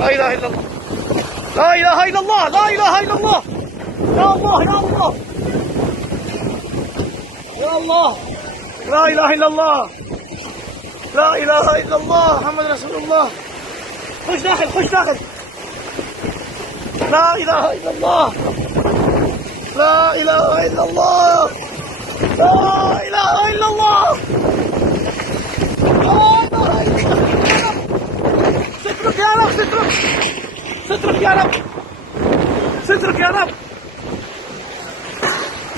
لا إله إلا الله، لا إله إلا الله، لا إله إلا الله، يا الله يا الله يا الله، لا إله إلا الله، لا إله إلا الله، محمد رسول الله. خش داخل، خش داخل. لا إله إلا الله، لا إله إلا الله، لا إله إلا الله، لا إله إلا الله. سترك يا رب، سترك، سترك يا رب، سترك يا رب،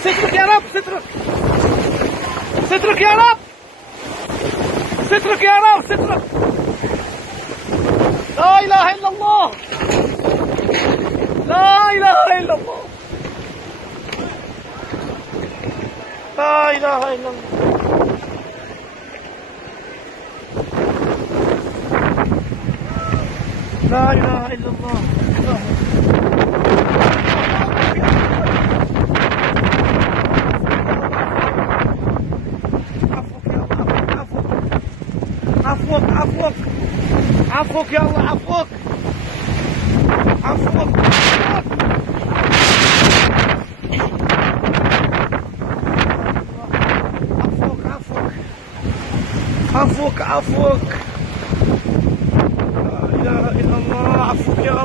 سترك يا رب، سترك، سترك يا رب، سترك يا رب، سترك. لا إله إلا الله، لا إله إلا الله، لا إله إلا الله. لا إله إلا الله. عفوك عفوك عفوك يا الله، عفوك عفوك عفوك عفوك عفوك. لا إله إلا الله، عفوك يا رب.